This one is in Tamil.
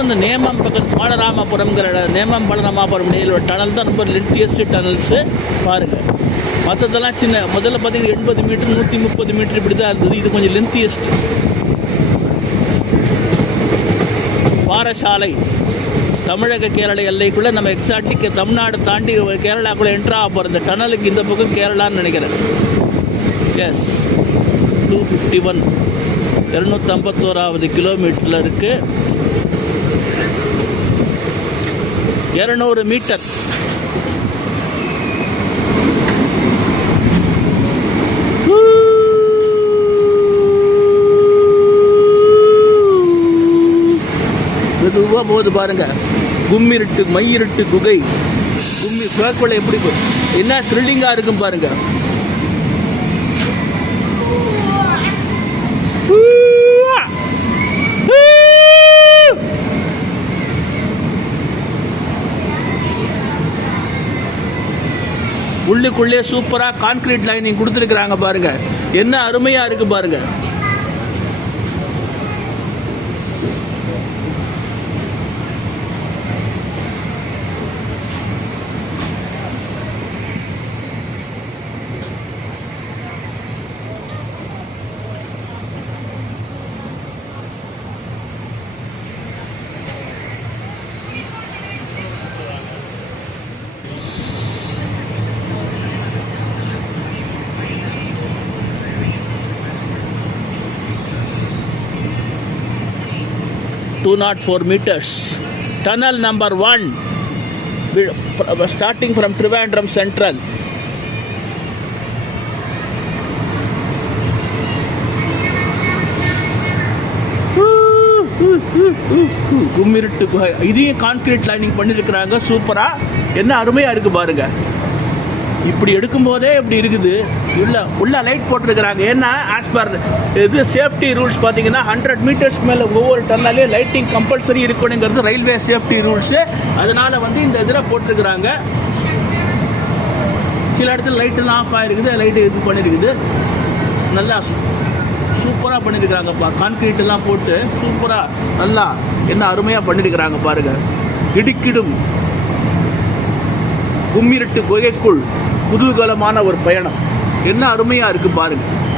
இதுவும் இந்த நேமம் பக்கம் பாலராமபுரம்ங்கிற நேமம் பாலராமபுரம் இடையில் ஒரு டனல் தான் ரொம்ப லென்த்தியஸ்ட் டனல்ஸு பாருங்கள் மற்றதெல்லாம் சின்ன முதல்ல பார்த்தீங்கன்னா எண்பது மீட்டர் நூற்றி முப்பது மீட்டர் இப்படி தான் இருந்தது. இது கொஞ்சம் லென்த்தியஸ்ட் பாறசாலை தமிழக கேரள எல்லைக்குள்ளே நம்ம எக்ஸாக்ட்லி தமிழ்நாடு தாண்டி கேரளாக்குள்ளே என்ட்ரா ஆக போகிற இந்த டனலுக்கு இந்த பக்கம் கேரளான்னு நினைக்கிறேன். எஸ் டூ ஃபிஃப்டி ஒன் இரநூத்தம்பத்தோராவது கிலோமீட்டரில் இருக்குது இரநூறு மீட்டர். மெதுவாக போகுது பாருங்க. கும்மிருட்டு மையிருட்டு குகை. கும்மி குகைக்குள்ள எப்படி என்ன த்ரில்லிங்காக இருக்கும் பாருங்க. உள்ளுக்குள்ளே சூப்பராக கான்கிரீட் லைனிங் கொடுத்துருக்குறாங்க பாருங்க. என்ன அருமையாக இருக்கு பாருங்க. Two nought four metres tunnel number one starting from Trivandrum central கும்மிருட்டு குகை. இதையும் கான்கிரீட் லைனிங் பண்ணியிருக்கிறாங்க சூப்பராக என்ன அருமையாக இருக்குது பாருங்கள் இப்படி எடுக்கும்போதே இப்படி இருக்குது. உள்ள உள்ள லைட் போட்டிருக்கிறாங்க. ஏன்னா ஆஸ் பர் இது சேஃப்டி ரூல்ஸ் பார்த்தீங்கன்னா ஹண்ட்ரட் மீட்டர்ஸ்க்கு மேலே ஒவ்வொரு டன்னாலே லைட்டிங் கம்பல்சரி இருக்கணுங்கிறது ரயில்வே சேஃப்டி ரூல்ஸு அதனால் வந்து இந்த இதில் போட்டிருக்கிறாங்க. சில இடத்துல லைட்டெல்லாம் ஆஃப் ஆகிருக்குது லைட்டு இது பண்ணியிருக்குது நல்லா சூப்பராக பண்ணியிருக்கிறாங்கப்பா கான்கிரீட் எல்லாம் போட்டு சூப்பராக நல்லா என்ன அருமையாக பண்ணியிருக்கிறாங்க பாருங்கள் இடுக்கிடும். கும்மிருட்டு குகைக்குள் குதூகலமான ஒரு பயணம். என்ன அருமையாக இருக்குது பாருங்கள்